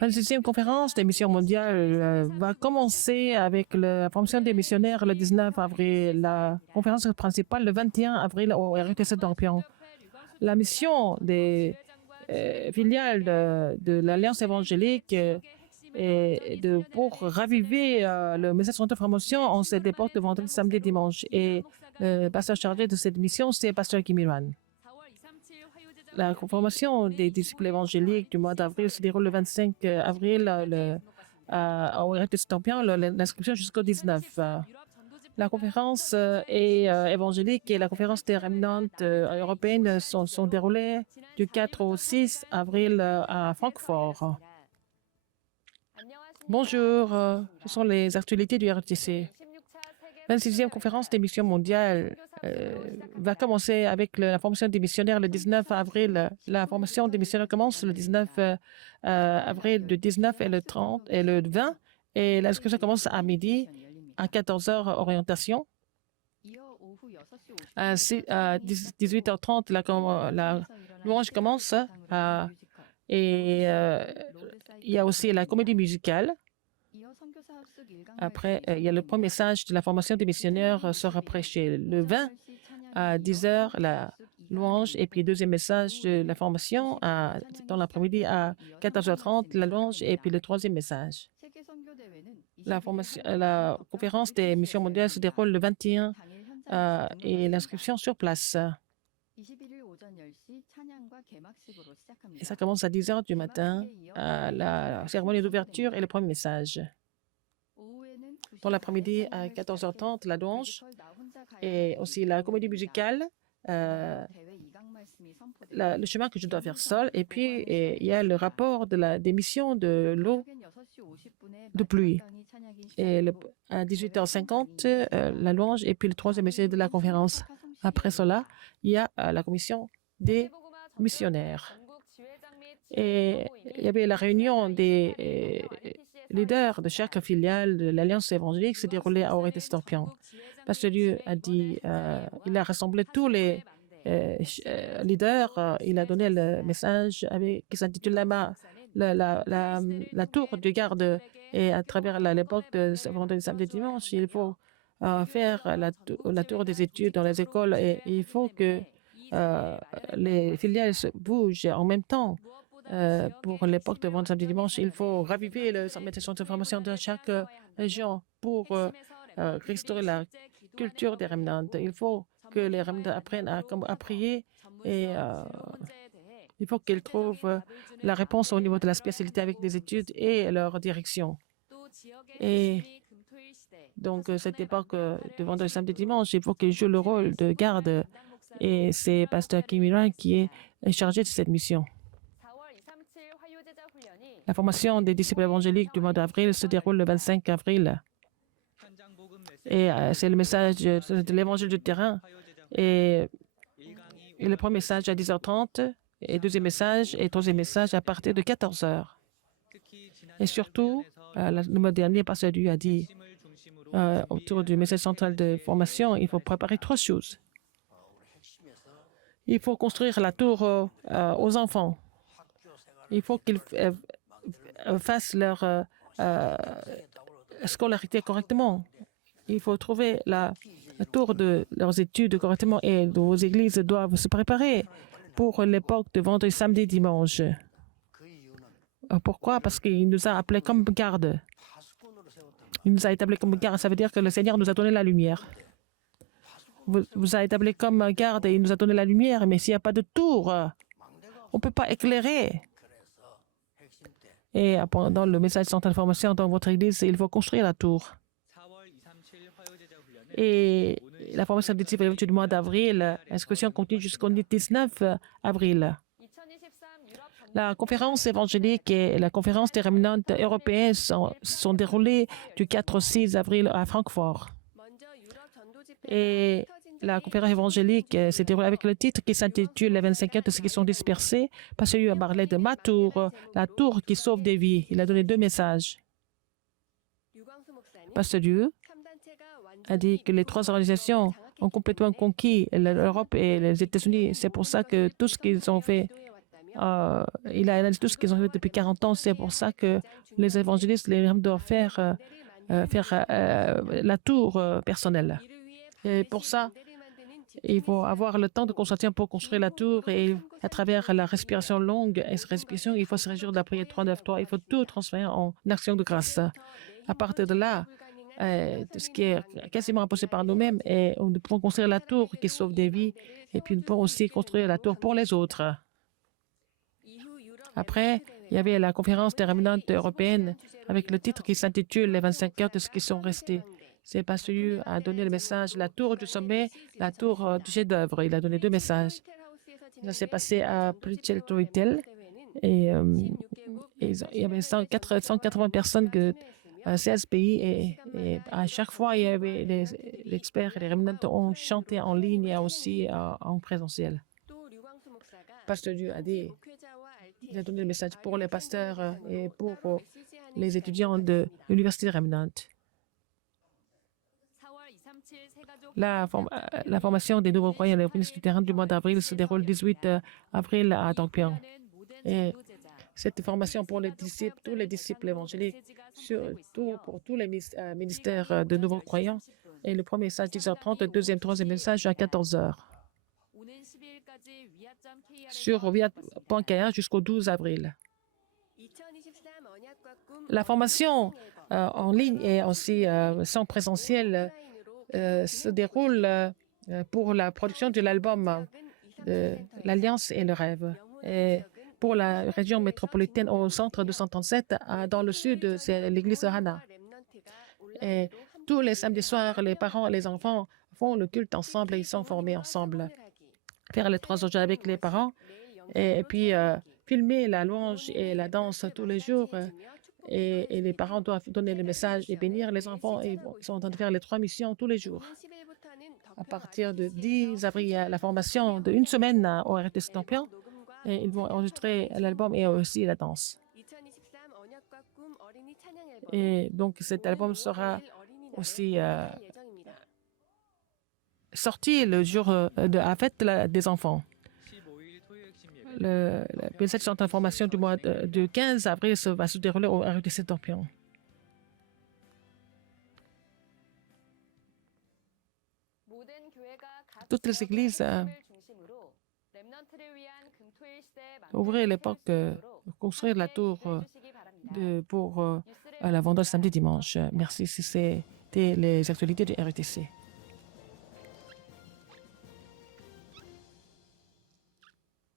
La 26e conférence des missions mondiales va commencer avec la formation des missionnaires le 19 avril, la conférence principale le 21 avril au RUTC d'Orpion. La mission des filiales de l'Alliance évangélique pour raviver le message de formation, on se déporte de vendredi, samedi, dimanche. Et le pasteur chargé de cette mission, c'est pasteur Kim Il-wan. La formation des disciples évangéliques du mois d'avril se déroule le 25 avril au RTC d'Orpion, l'inscription jusqu'au 19. La conférence évangélique et la conférence des remnantes européennes sont déroulées du 4 au 6 avril à Francfort. Bonjour, ce sont les actualités du RTC. La 26e conférence des missions mondiales va commencer avec la formation des missionnaires le 19 avril. La formation des missionnaires commence le 19 avril, le 19 et le 30 et le 20. Et l'inscription commence à midi, à 14 h orientation. À 18 h 30, la louange commence. Et il y a aussi la comédie musicale. Après, il y a le premier message de la formation des missionnaires sera prêché le 20 à 10 h, la louange, et puis le deuxième message de la formation dans l'après-midi à 14 h 30, la louange, et puis le troisième message. La conférence des missions mondiales se déroule le 21 et l'inscription sur place. Et ça commence à 10 h du matin, la cérémonie d'ouverture et le premier message. Dans l'après-midi, à 14 h 30, la louange et aussi la comédie musicale, le chemin que je dois faire seul. Et puis, il y a le rapport des missions de l'eau de pluie. Et à 18 h 50, la louange et puis le troisième message de la conférence. Après cela, il y a la commission des missionnaires. Et il y avait la réunion des leaders de chaque filiale de l'Alliance évangélique qui s'est déroulée à RTC d'Orpion. Pasteur Dieu a dit, il a rassemblé tous les leaders, il a donné le message qui s'intitule la tour de garde. Et à travers l'époque de vendredi, samedi, dimanche, il faut faire la tour des études dans les écoles et il faut que les filiales se bougent en même temps. Pour l'époque de vendredi, samedi, dimanche, il faut raviver le centre de formation de chaque région pour restaurer la culture des remnants. Il faut que les remnants apprennent à prier et il faut qu'ils trouvent la réponse au niveau de la spécialité avec des études et leur direction. Et donc, cette époque de vendredi, samedi, dimanche, il faut qu'ils jouent le rôle de garde. Et c'est pasteur Kim Il-wan qui est chargé de cette mission. La formation des disciples évangéliques du mois d'avril se déroule le 25 avril. Et c'est le message de l'évangile du terrain. Et le premier message à 10 h 30, et le deuxième message et le troisième message à partir de 14 h. Et surtout, le mois dernier, pasteur Dieu a dit, autour du message central de formation, il faut préparer 3 choses. Il faut construire la tour aux enfants. Il faut qu'ils fassent leur scolarité correctement. Il faut trouver la tour de leurs études correctement et nos églises doivent se préparer pour l'époque de vendredi, samedi, dimanche. Pourquoi? Parce qu'il nous a appelés comme garde. Il nous a établis comme garde. Ça veut dire que le Seigneur nous a donné la lumière. Vous a établi comme garde et il nous a donné la lumière, mais s'il n'y a pas de tour, on ne peut pas éclairer. Et dans le message central de formation dans votre église, il faut construire la tour. Et la formation des disciples du mois d'avril, l'inscription continue jusqu'au 19 avril. La conférence évangélique et la conférence des remnants européens sont déroulées du 4 au 6 avril à Francfort. Et la conférence évangélique s'est déroulée avec le titre qui s'intitule « Les 25 ans de ceux qui sont dispersés ». Pasteur Dieu a parlé de ma tour, la tour qui sauve des vies. Il a donné 2 messages. Pasteur Dieu a dit que les 3 organisations ont complètement conquis l'Europe et les États-Unis. C'est pour ça que tout ce qu'ils ont fait il a analysé tout ce qu'ils ont fait depuis 40 ans. C'est pour ça que les évangélistes, les imams doivent faire la tour personnelle. Et pour ça, il faut avoir le temps de consentir pour construire la tour et à travers la respiration longue et cette respiration, il faut se réjouir de la prière 393. Il faut tout transformer en action de grâce. À partir de là, ce qui est quasiment impossible par nous-mêmes, et nous pouvons construire la tour qui sauve des vies et puis nous pouvons aussi construire la tour pour les autres. Après, il y avait la conférence des rémanentes européennes avec le titre qui s'intitule Les 25 heures de ce qui sont restés. C'est Pasteur a donné le message, la tour du sommet, la tour du chef-d'œuvre. Il a donné deux messages. Ça s'est passé à Pritchell-Toitel et il y avait 180 personnes de 16 pays et à chaque fois, il y avait les experts et les rémanentes ont chanté en ligne et aussi en présentiel. Pasteur Dieu a dit, il a donné le message pour les pasteurs et pour les étudiants de l'Université Remnant. La formation des nouveaux croyants et les ministres du terrain du mois d'avril se déroule le 18 avril à Dongpyeong. Et cette formation pour les disciples, tous les disciples évangéliques, surtout pour tous les ministères de nouveaux croyants. Et le premier message 10h30, le deuxième, troisième message à 14h. Sur viat.kr jusqu'au 12 avril. La formation en ligne et aussi sans présentiel se déroule pour la production de l'album L'Alliance et le rêve. Et pour la région métropolitaine au centre 237, dans le sud, c'est l'église de Hana. Et tous les samedis soirs, les parents et les enfants font le culte ensemble et ils sont formés ensemble. Faire les 3 jours avec les parents et puis filmer la louange et la danse tous les jours. Et les parents doivent donner le message et bénir les enfants. Et ils sont en train de faire les 3 missions tous les jours. À partir de 10 avril, il y a la formation d'une semaine au RTC Dongpyeong. Et ils vont enregistrer l'album et aussi la danse. Et donc, cet album sera aussi sorti le jour de la fête des enfants. Cette centre d'information du mois de 15 avril va se dérouler au RUTC Dongpyeong. Toutes les églises ouvrir l'époque, construire la tour pour la vendredi, samedi, dimanche. Merci, c'était les actualités du RUTC.